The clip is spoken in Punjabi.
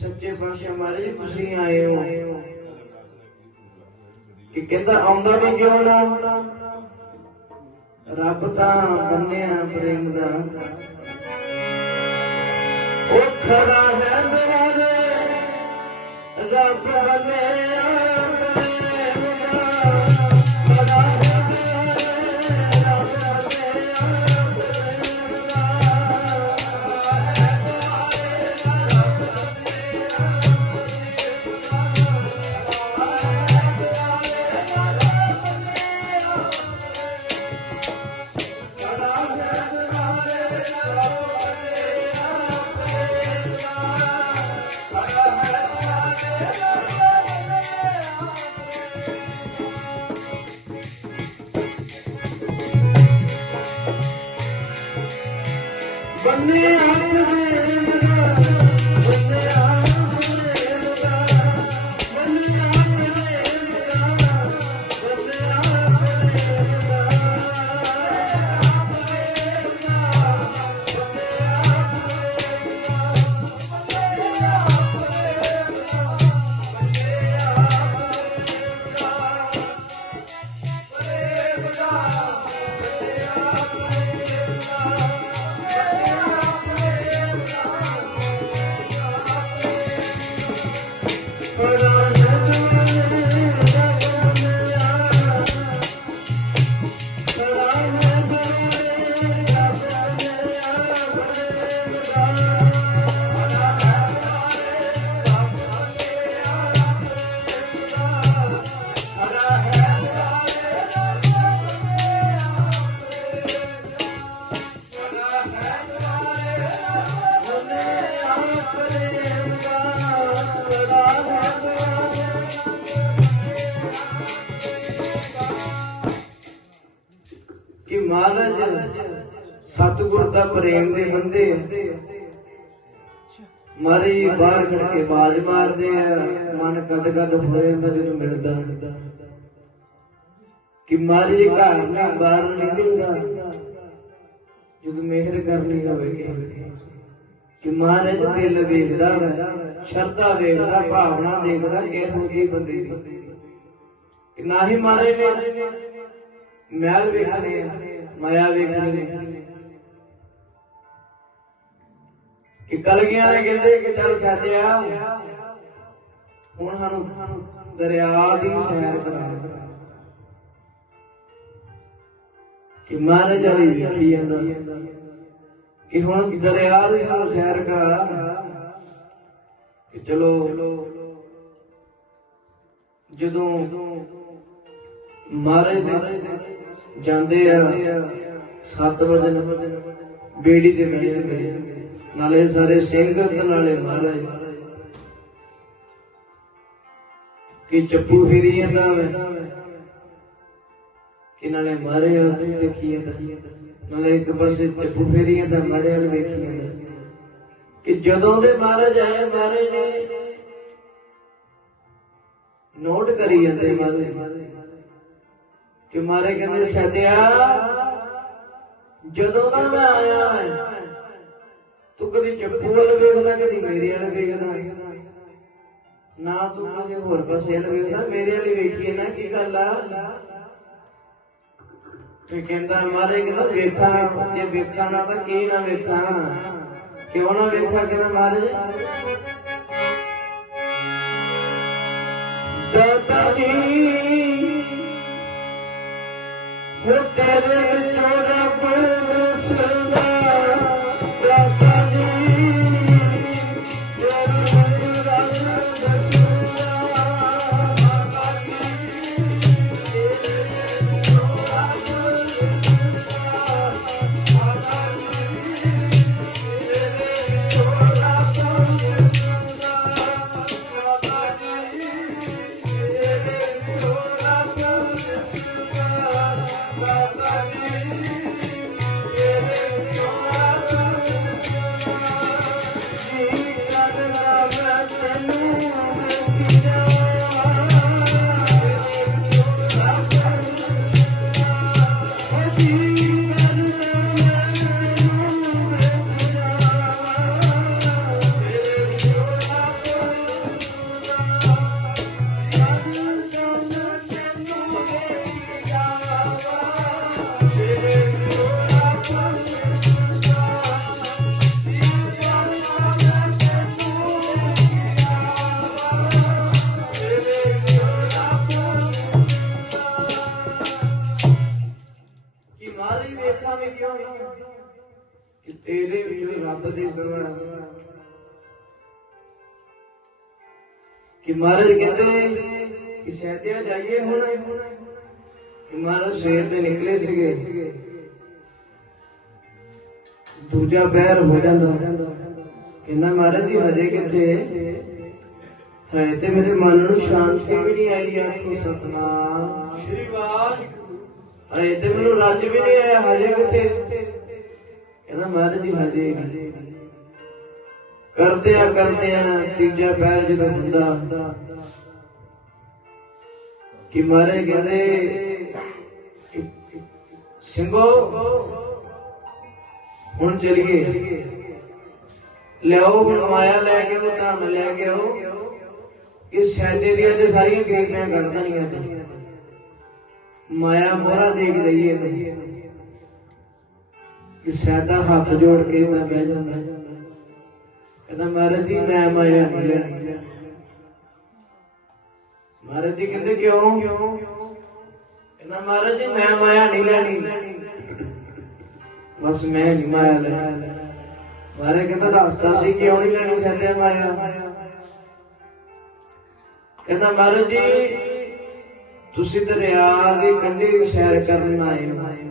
ਸੱਚੇ ਪਾਤਸ਼ਾਹ ਮਹਾਰਾਜ ਤੁਸੀਂ ਆਏ ਹੋ। ਕਿ ਕਹਿੰਦਾ, ਆਉਂਦਾ ਵੀ ਕਿਉਂ ਨਾ? ਰੱਬ ਤਾਂ ਬੰਨਿਆ ਪ੍ਰੇਮ ਦਾ। ਉਹ ਖੜਾ ਹੈ ਦੁਆਰੇ ਰੱਬ ਬੰਨਿਆ Amém. ਕਿ ਮਹਾਰਾਜ, ਸਤਿਗੁਰ ਦਾ ਪ੍ਰੇਮ ਦੇ ਬੰਦੇ ਆ। ਬਾਹਰ ਖੜ ਕੇ ਬਾਜ ਮਾਰਦੇ ਆ, ਮਨ ਕਦ ਕਦ ਹੋ ਜਾਂਦਾ ਜਦੋਂ ਮਿਲਦਾ। ਕਿ ਮਾਰੀ ਘਰ ਨਹੀਂ, ਬਾਹਰ ਨਹੀਂ ਮਿਲਦਾ। ਜਦੋਂ ਮਿਹਰ ਕਰਨੀ ਹੋਵੇ ਕਿ ਮਹਾਰਾਜ ਦਿਲ ਵੇਖਦਾ ਸ਼ਰਧਾ ਵੇਖਦਾ, ਭਾਵਨਾ ਦੇਖਦਾ, ਇਹੋ ਜਿਹੀ ਬੰਦੇ ਦੀ ਕਿ ਨਾ ਹੀ ਮਾਰੇ ਨੇ। ਮਹਿਲ ਵੇਖਣੇ ਆ, ਮਾਇਆ ਵੇਖਣੀ। ਕਿ ਕਲਗੀਆਂ ਨੇ ਕਹਿੰਦੇ ਕਿ ਚੱਲ ਸਾਜਿਆ ਹੁਣ ਸਾਨੂੰ ਦਰਿਆ ਦੀ ਸੈਰ ਕਰਾ ਕਿ ਮਹਾਰਾਜ ਵਾਲੀ ਵੇਖੀ ਜਾਂਦਾ। ਕਿ ਹੁਣ ਦਰਿਆ ਦੀ ਸਾਨੂੰ ਸੈਰ ਕਰਾ। ਕਿ ਚਲੋ ਜਦੋਂ ਮਹਾਰਾਜ ਦੇ ਜਾਂਦੇ ਆ 7 ਵਜੇ ਬੇੜੀ ਤੇ ਬਹਿ ਜਾਂਦੇ ਨਾਲੇ ਸਾਰੇ ਸਿੰਘ ਤੇ ਨਾਲੇ ਮਹਾਰਾਜ। ਕਿ ਚੱਪੂ ਫੇਰੀ ਜਾਂਦਾ ਵੇ, ਕਿ ਨਾਲੇ ਮਹਾਰਾਜ ਵੱਲ ਦੇਖੀ ਜਾਂਦਾ। ਨਾਲੇ ਇੱਕ ਪਾਸੇ ਚੱਪੂ ਫੇਰੀ ਜਾਂਦਾ, ਮਹਾਰਾਜ ਵੱਲ ਵੇਖੀ ਜਾਂਦਾ। ਕਿ ਜਦੋਂ ਦੇ ਮਹਾਰਾਜ ਆਏ, ਮਹਾਰਾਜ ਨੇ ਨੋਟ ਕਰੀ ਜਾਂਦੇ ਮਹਾਰਾਜ। ਕਿ ਮਾਰੇ ਕਹਿੰਦੇ ਸਤਿਆ ਜਦੋਂ ਦਾ ਮੈਂ ਆਇਆ ਹਾਂ ਤੂੰ ਕਦੀ ਚੱਪੂ ਵੱਲ ਵੇਖਦਾ ਕਦੀ ਮੇਰੇ ਵੱਲ ਵੇਖਦਾ ਨਾ ਤੂੰ ਕਦੇ ਹੋਰ ਪਾਸੇ ਵੱਲ ਵੇਖਦਾ ਮੇਰੇ ਵੱਲ ਵੇਖੀਏ ਨਾ ਕੀ ਗੱਲ ਆ ਤੇ ਕਹਿੰਦਾ ਮਾਰੇ ਕਹਿੰਦਾ ਵੇਖਾਂ ਜੇ ਵੇਖਾਂ ਨਾ ਤਾਂ ਕੀ ਨਾ ਵੇਖਾਂ ਕਿਉਂ ਨਾ ਵੇਖਾਂ ਕਹਿੰਦਾ ਮਾਰੇ ਦਾਤਾ ਜੀ ਉਹ ਵੇਖਾਂ ਵੀ ਕਿਉਂ ਰੱਬ ਦੀ ਜ਼ਰੂਰ ਕਿ ਮਹਾਰਾਜ ਕਹਿੰਦੇ ਕਿ ਸਹਿਦਿਆ ਜਾਈਏ ਹੁਣ। ਕਿ ਮਹਾਰਾਜ ਸ਼ੇਰ ਦੇ ਨਿਕਲੇ ਸੀਗੇ। ਦੂਜਾ ਪੈਰ ਹੋ ਜਾਂਦਾ। ਕਹਿੰਦਾ, ਮਹਾਰਾਜ ਜੀ, ਹਜੇ ਕਿੱਥੇ? ਹੈ ਤੇ ਮੇਰੇ ਮਨ ਨੂੰ ਸ਼ਾਂਤੀ ਵੀ ਨਹੀਂ ਆਈ ਆਖੋ, ਸਤਨਾਮ। ਸ਼੍ਰੀ ਵਾਹਿਗੁਰੂ। ਹਜੇ ਤੇ ਮੈਨੂੰ ਰੱਜ ਵੀ ਨਹੀਂ ਆਇਆ ਹਜੇ ਕਿੱਥੇ? ਕਹਿੰਦਾ, ਮਹਾਰਾਜ ਜੀ ਹਜੇ ਕਰਦੇ ਆ ਕਰਦੇ ਆ ਤੀਜਾ ਪੈਰ ਜਦੋਂ ਹੁੰਦਾ, ਕਿ ਮਹਾਰਾਜ ਕਹਿੰਦੇ ਸਿੰਘੋ ਹੁਣ ਚਲੀਏ। ਲਿਆਓ ਹੁਣ ਮਾਇਆ ਲੈ ਕੇ ਉਹ ਧਨ ਲੈ ਕੇ ਆਓ। ਇਸ ਸੈਦੇ ਦੀਆਂ ਜੇ ਸਾਰੀਆਂ ਗਰੀਬੀਆਂ ਕੱਢ ਦੇਣੀਆਂ ਤੇ ਮਾਇਆ ਮੋਹਰਾ ਦੇਖ ਲਈਏ ਕਿ ਸੈਦਾ ਹੱਥ ਜੋੜ ਕੇ ਮੈਂ ਬਹਿ ਜਾਂਦਾ। ਕਹਿੰਦਾ, ਮਹਾਰਾਜ ਜੀ, ਮੈਂ ਮਾਇਆ ਨਹੀਂ ਲੈਣੀ। ਮਹਾਰਾਜ ਜੀ ਕਹਿੰਦੇ, ਕਿਉਂ? ਕਹਿੰਦਾ, ਮਹਾਰਾਜ ਜੀ, ਮੈਂ ਮਾਇਆ ਨਹੀਂ ਲੈਣੀ। ਬਸ ਮੈਂ ਨਹੀਂ ਮਾਇਆ ਲੈਣੀ। ਮਹਾਰਾਜ ਕਹਿੰਦਾ ਦੱਸਤਾ ਸੀ, ਕਿਉਂ ਨਹੀਂ ਲੈਣੀ ਸੈਦੇ ਮਾਇਆ? ਕਹਿੰਦਾ, ਮਹਾਰਾਜ ਜੀ ਤੁਸੀਂ ਦਰਿਆ ਦੇ ਕੰਢੇ ਸੈਰ ਕਰਨ ਆਏ ਹੋ।